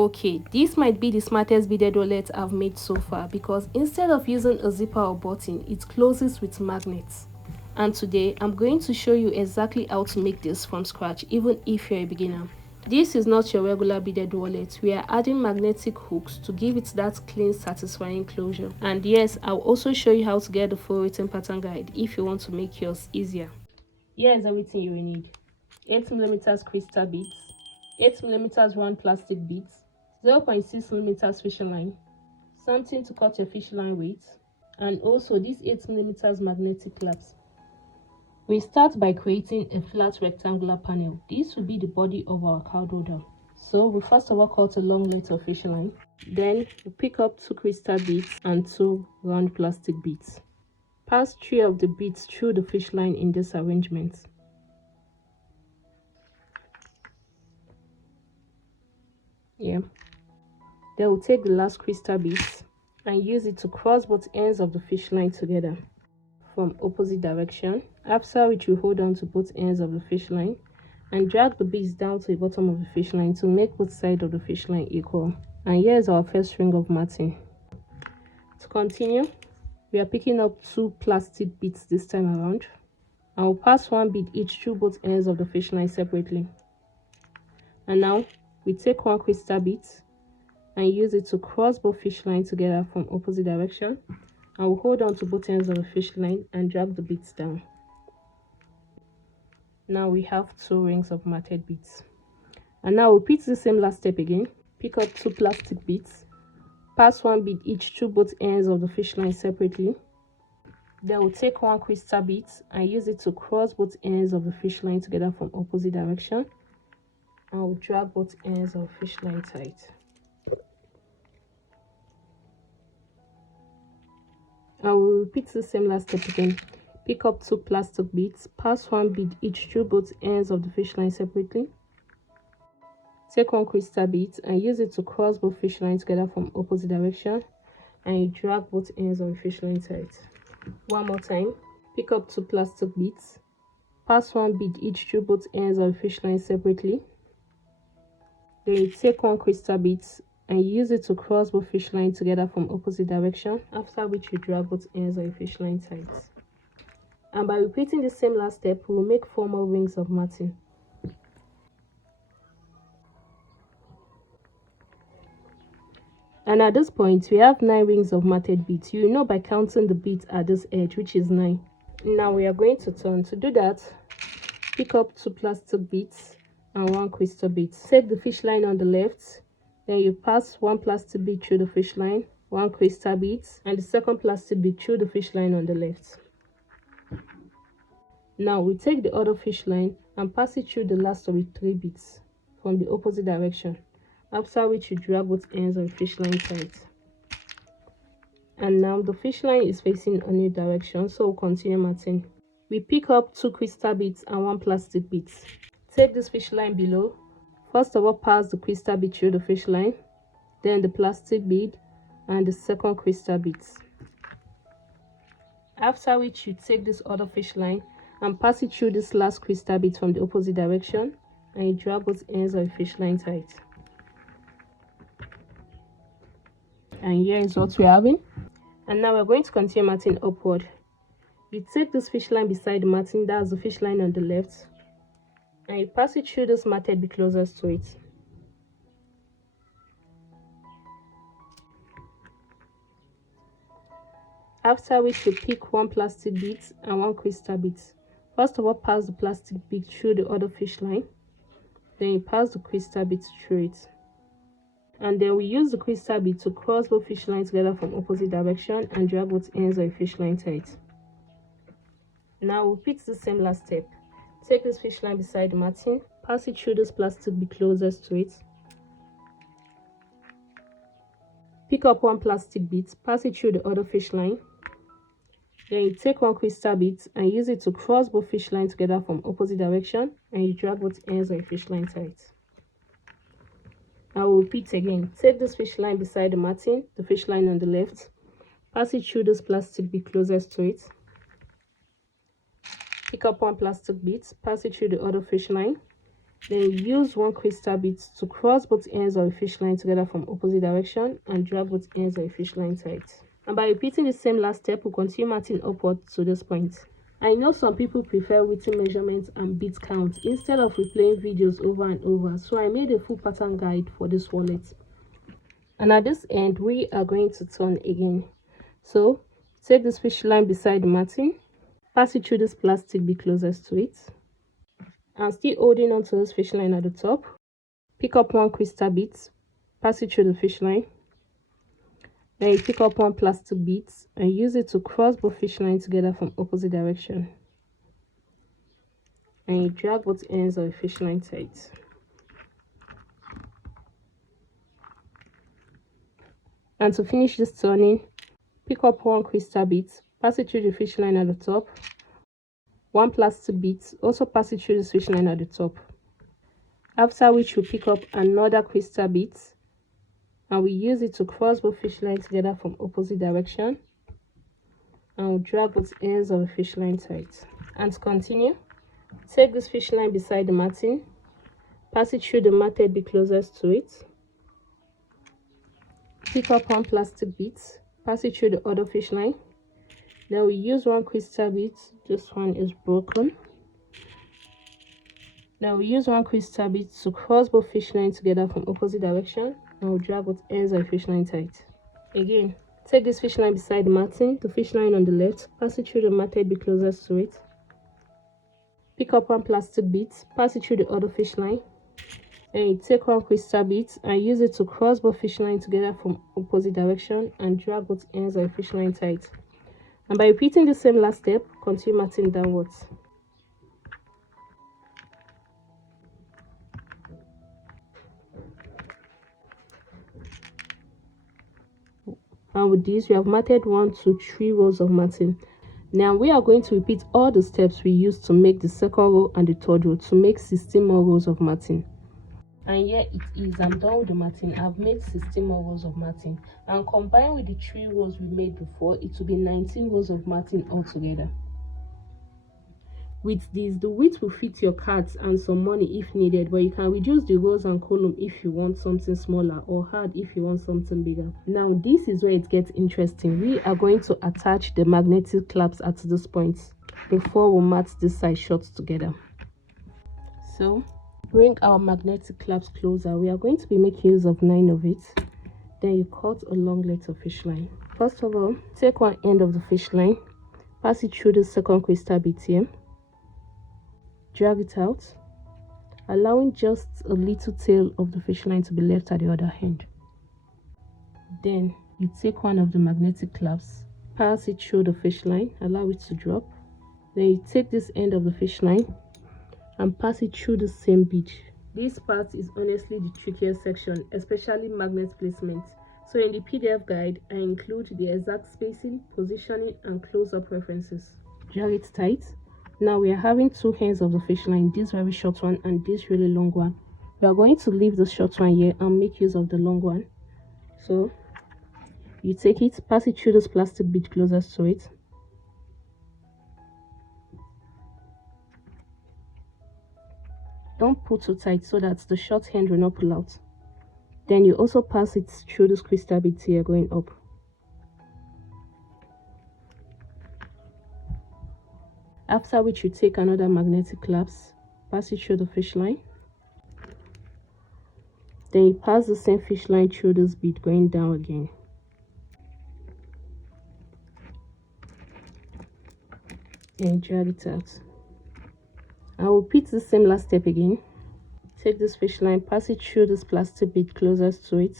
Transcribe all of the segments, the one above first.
Okay, this might be the smartest beaded wallet I've made so far because instead of using a zipper or button, it closes with magnets. And today I'm going to show you exactly how to make this from scratch even if you're a beginner. This is not your regular beaded wallet. We are adding magnetic hooks to give it that clean, satisfying closure. And yes, I'll also show you how to get the full written pattern guide if you want to make yours easier. Here is everything you will need: 8mm crystal beads, 8mm round plastic beads, 0.6mm fishing line, something to cut your fishing line with, and also this 8mm magnetic clasp. We start by creating a flat rectangular panel. This will be the body of our card holder. So we first of all cut a long length of fishing line. Then we pick up 2 crystal beads and 2 round plastic beads. Pass 3 of the beads through the fish line in this arrangement. Then we'll take the last crystal beads and use it to cross both ends of the fish line together from opposite direction, after which we hold on to both ends of the fish line and drag the beads down to the bottom of the fish line to make both sides of the fish line equal. And here is our first ring of matting. To continue, we are picking up 2 plastic beads this time around, and we'll pass 1 bead each through both ends of the fish line separately. And now we take 1 crystal bead and use it to cross both fish lines together from opposite direction, and we'll hold on to both ends of the fish line and drag the beads down. Now we have 2 rings of matted beads. And now we'll repeat the same last step again. Pick up 2 plastic beads, pass 1 bead each through both ends of the fish line separately. Then we'll take 1 crystal bead and use it to cross both ends of the fish line together from opposite direction, and we'll drag both ends of the fish line tight. And we'll repeat the same last step again. Pick up 2 plastic beads, pass 1 bead each through both ends of the fish line separately. Take 1 crystal bead and use it to cross both fish lines together from opposite direction, and you drag both ends of the fish line tight. One more time. Pick up 2 plastic beads, pass 1 bead each through both ends of the fish line separately. Then you take 1 crystal bead and use it to cross both fish lines together from opposite direction, after which you drag both ends of the fish line tight. And by repeating the same last step, we will make 4 more rings of matting. And at this point, we have 9 rings of matted beads. You know by counting the beads at this edge, which is 9. Now we are going to turn. To do that, pick up 2 plastic beads and 1 crystal bead. Take the fish line on the left, then you pass 1 plastic bead through the fish line, 1 crystal bead, and the second plastic bead through the fish line on the left. Now we take the other fish line and pass it through the last of the 3 beads from the opposite direction, after which you drag both ends of the fish line tight. And now the fish line is facing a new direction, so we'll continue matting. We pick up 2 crystal beads and 1 plastic bead. Take this fish line below. First of all, pass the crystal bead through the fish line, then the plastic bead and the second crystal bead. After which you take this other fish line and pass it through this last crystal bead from the opposite direction, and you drag both ends of the fish line tight. And here is what we're having. And now we're going to continue matting upward. You take this fish line beside the matting, that's the fish line on the left, and you pass it through this matted bead closest to it. After which you pick 1 plastic bead and 1 crystal bead. First of all, pass the plastic bead through the other fish line, then you pass the crystal bead through it. And then we use the crystal bead to cross both fish lines together from opposite direction and drag both ends of the fish line tight. Now we'll repeat the same last step. Take this fish line beside the matting, pass it through this plastic bead closest to it. Pick up 1 plastic bead, pass it through the other fish line. Then you take 1 crystal bead and use it to cross both fish lines together from opposite direction, and you drag both ends of the fish line tight. I will repeat again. Take this fish line beside the matting, the fish line on the left, pass it through this plastic bead closest to it. Pick up 1 plastic bead, pass it through the other fish line. Then use one crystal bead to cross both ends of a fish line together from opposite direction and drag both ends of a fish line tight. And by repeating the same last step, we'll continue matting upward to this point. I know some people prefer written measurements and bead count instead of replaying videos over and over, so I made a full pattern guide for this wallet. And at this end, we are going to turn again. So take this fish line beside the matting, pass it through this plastic bead closest to it, and still holding on to this fish line at the top, pick up one crystal bead, pass it through the fish line. Then you pick up one plastic bead and use it to cross both fish lines together from opposite direction. And you drag both ends of the fish line tight. And to finish this turning, pick up one crystal bead, pass it through the fish line at the top, one plastic bead, also pass it through the fish line at the top. After which you pick up another crystal bead and we use it to cross both fish lines together from opposite direction, and we'll drag both ends of the fish line tight. And to continue, take this fish line beside the matting, pass it through the matted bead closest to it, pick up one plastic bead, pass it through the other fish line. Then we use one crystal bead, this one is broken. Now we use one crystal bead to cross both fish lines together from opposite direction, and we'll drag both ends of the fish line tight. Again, take this fish line beside the matting, the fish line on the left, pass it through the matted bead closest to it, pick up one plastic bead, pass it through the other fish line, and you take one crystal bead and use it to cross both fish lines together from opposite direction and drag both ends of the fish line tight. And by repeating the same last step, continue matting downwards. And with this, we have matted 1, 2, 3 rows of matting. Now we are going to repeat all the steps we used to make the second row and the third row to make 16 more rows of matting. And here it is, I'm done with the matting. I've made 16 more rows of matting, and combined with the 3 rows we made before, it will be 19 rows of matting altogether. With this, the width will fit your cards and some money if needed, but you can reduce the rows and column if you want something smaller, or hard if you want something bigger. Now this is where it gets interesting. We are going to attach the magnetic clasps at this point before we mat this side short together. So bring our magnetic clasps closer. We are going to be making use of 9 of it. Then you cut a long length of fish line. First of all, take one end of the fish line, pass it through the second crystal bead here, drag it out, allowing just a little tail of the fish line to be left at the other end. Then you take one of the magnetic clasps, pass it through the fish line, allow it to drop. Then you take this end of the fish line and pass it through the same bead. This part is honestly the trickiest section, especially magnet placement. So in the PDF guide, I include the exact spacing, positioning, and close-up references. Drag it tight. Now we are having 2 ends of the fish line, this very short one and this really long one. We are going to leave the short one here and make use of the long one. So you take it, pass it through this plastic bead closest to it. Don't pull too tight so that the short end will not pull out. Then you also pass it through this crystal beads here going up. After which you take another magnetic clasp, pass it through the fish line. Then you pass the same fish line through this bead going down again. And drag it out. I will repeat the same last step again. Take this fish line, pass it through this plastic bead closest to it,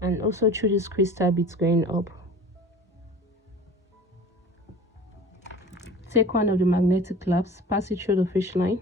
and also through this crystal beads going up. Take one of the magnetic clasps, pass it through the fish line.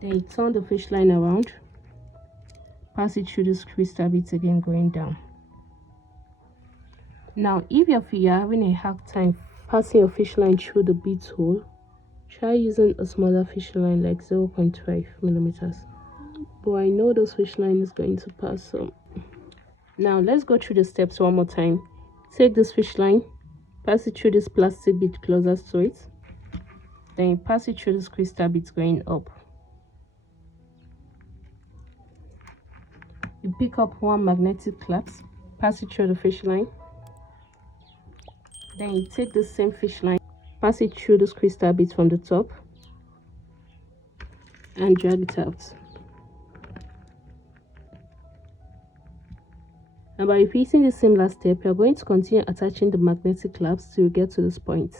Then you turn the fish line around, pass it through this crystal beads again going down. Now if you're having a hard time passing your fish line through the beads hole, try using a smaller fish line like 0.5 millimeters. But I know this fish line is going to pass, so now let's go through the steps one more time. Take this fish line, pass it through this plastic bead closest to it, Then you pass it through this crystal beads going up. You pick up one magnetic clasp, pass it through the fish line. Then you take the same fish line, pass it through this crystal beads from the top, and drag it out. And by repeating the same last step, you're going to continue attaching the magnetic clasps till you get to this point.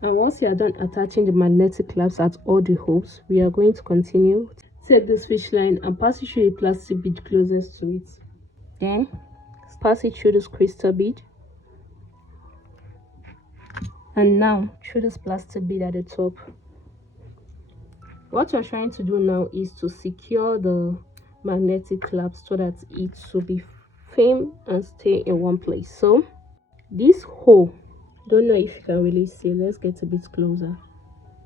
And once you are done attaching the magnetic clasps at all the holes, we are going to continue. Take this fish line and pass it through the plastic bead closest to it. Then pass it through this crystal bead. And now through this plastic bead at the top. What you're trying to do now is to secure the magnetic clasp so that it will be firm and stay in one place. So this hole, don't know if you can really see, let's get a bit closer.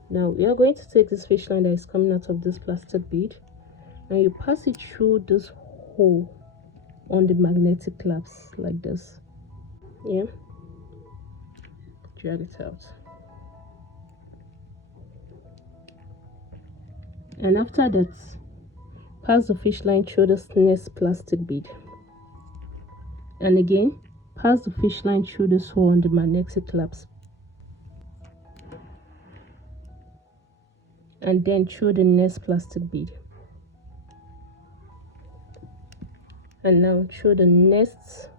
Now we are going to take this fish line that is coming out of this plastic bead and you pass it through this hole on the magnetic clasp like this. Yeah, drag it out. And after that, pass the fish line through this next plastic bead. And again, pass the fish line through this hole on the magnetic clasp. And then through the next plastic bead. And now through the next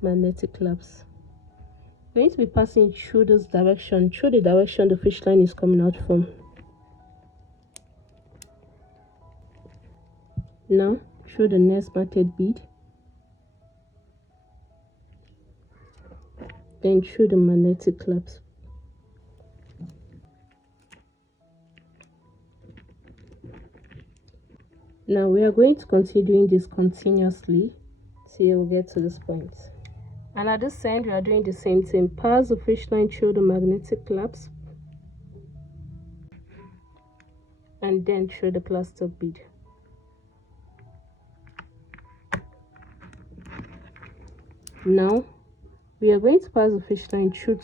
magnetic clasp. You're going to be passing through this direction, through the direction the fish line is coming out from. Now through the next matted bead, then through the magnetic clasp. Now we are going to continue doing this continuously till we get to this point. And at this end we are doing the same thing. Pass the fish line through the magnetic clasp and then through the plastic bead. Now we are going to pass the fish line through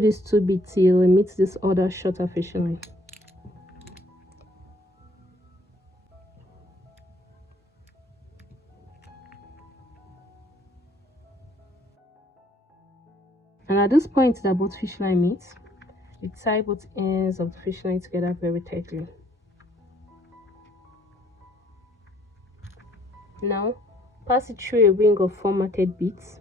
these two beads till we meet this other shorter fish line. And at this point that both fish line meet, you tie both ends of the fish line together very tightly. Now pass it through a ring of formatted beads.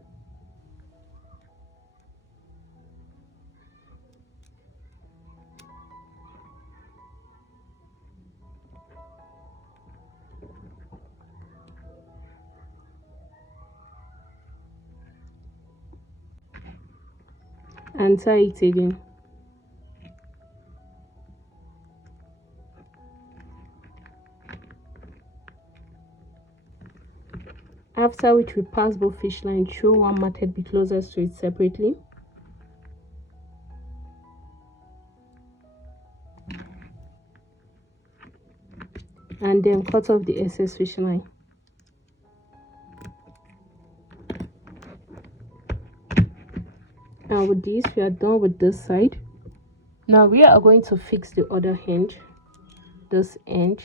And tie it again. After which we pass both fish line through one matted bead closest to it separately. And then cut off the excess fish line. And with this we are done with this side. Now we are going to fix the other hinge, this end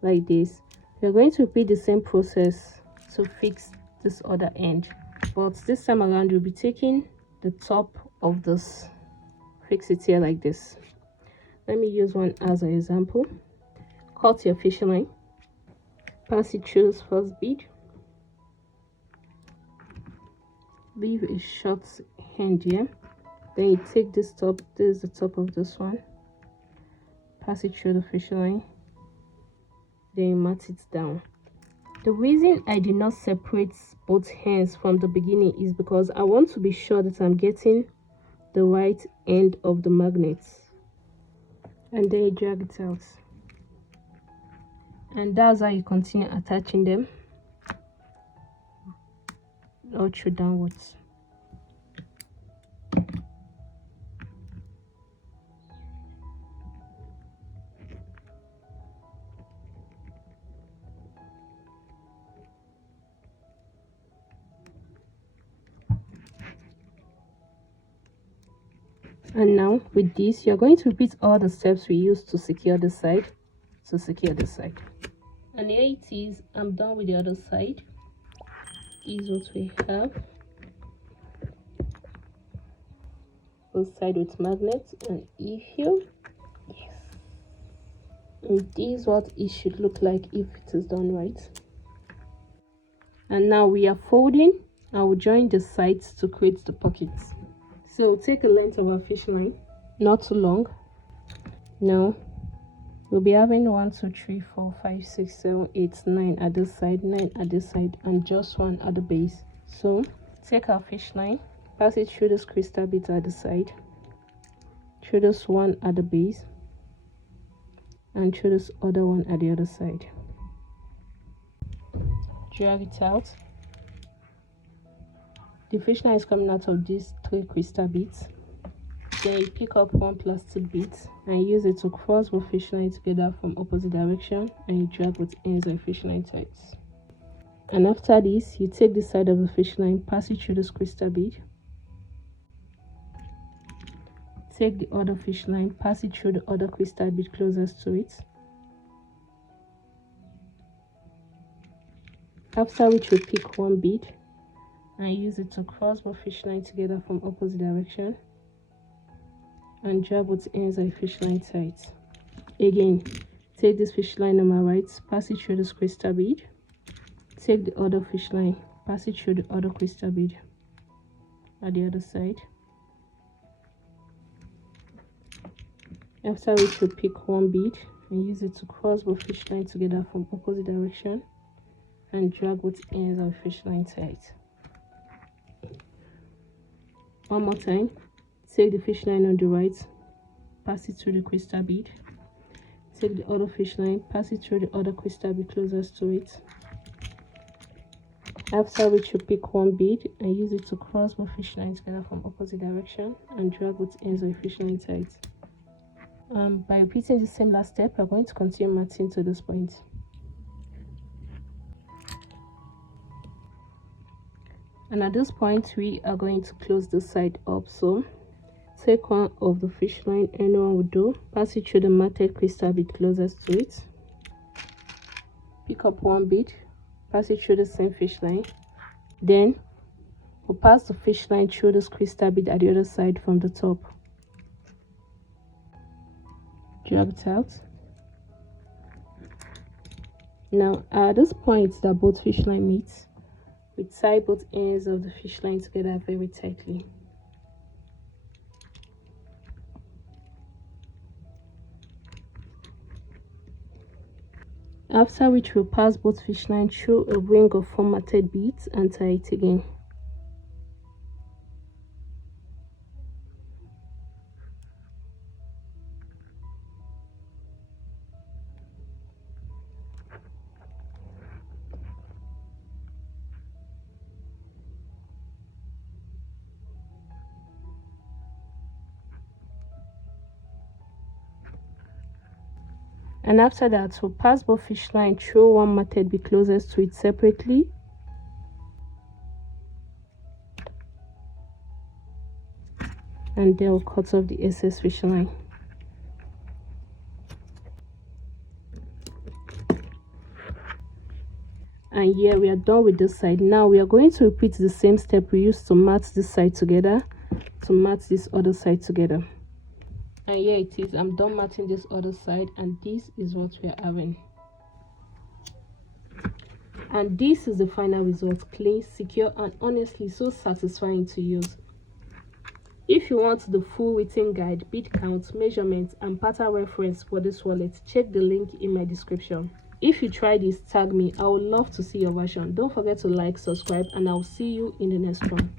like this. We are going to repeat the same process to fix this other end, but this time around you'll be taking the top of this, fix it here like this. Let me use one as an example. Cut your fish line, pass it through this first bead, leave a short end here, then you take this top, this is the top of this one, pass it through the fish line, then you mat it down. The reason I did not separate both ends from the beginning is because I want to be sure that I'm getting the right end of the magnets. And then you drag it out. And that's how you continue attaching them all through downwards. And now with this, you're going to repeat all the steps we used to secure the side. And here it is. I'm done with the other side. Is what we have. Both side with magnets, and if you and this is what it should look like if it is done right. And now we are folding. I will join the sides to create the pockets. So take a length of our fish line, not too long. Now we'll be having 1 2 3 4 5 6 7 8 9 at this side, 9 at this side, and just 1 at the base. So take our fish line, pass it through this crystal bead at the side, through this one at the base, and through this other one at the other side. Drag it out. The fish line is coming out of these 3 crystal beads. Then you pick up 1 plastic bead and use it to cross both fish line together from opposite direction, and you drag with ends of fish line tights. And after this, you take the side of the fish line, pass it through this crystal bead. Take the other fish line, pass it through the other crystal bead closest to it. After which you pick 1 bead and use it to cross both fish line together from opposite direction, and drag with ends of fish line tight. Again, take this fish line on my right, pass it through this crystal bead. Take the other fish line, pass it through the other crystal bead at the other side. After which you pick 1 bead and use it to cross both fish line together from opposite direction, and drag with ends of fish line tight. One more time. Take the fish line on the right, pass it through the crystal bead. Take the other fish line, pass it through the other crystal bead closest to it. After which you pick 1 bead and use it to cross both fish lines together from opposite direction, and drag with ends of fish line tight. By repeating the same last step, we're going to continue matching to this point. And at this point, we are going to close this side up. So take 1 of the fish line, anyone will do, pass it through the matted crystal bead closest to it. Pick up 1 bead, pass it through the same fish line. Then we'll pass the fish line through this crystal bead at the other side from the top. Drag it out. Now at this point that both fish line meet, we tie both ends of the fish line together very tightly. After which we'll pass both fish line through a ring of formatted beads and tie it again. And after that, we'll pass both fish line through 1 matted bead closest to it separately. And then we'll cut off the excess fish line. And yeah, we are done with this side. Now we are going to repeat the same step we used to match this side together to match this other side together. And here it is. I'm done matching this other side, and this is what we are having. And this is the final result. Clean, secure, and honestly so satisfying to use. If you want the full written guide, bead count, measurements, and pattern reference for this wallet, check the link in my description. If you try this, tag me. I would love to see your version. Don't forget to like, subscribe, and I'll see you in the next one.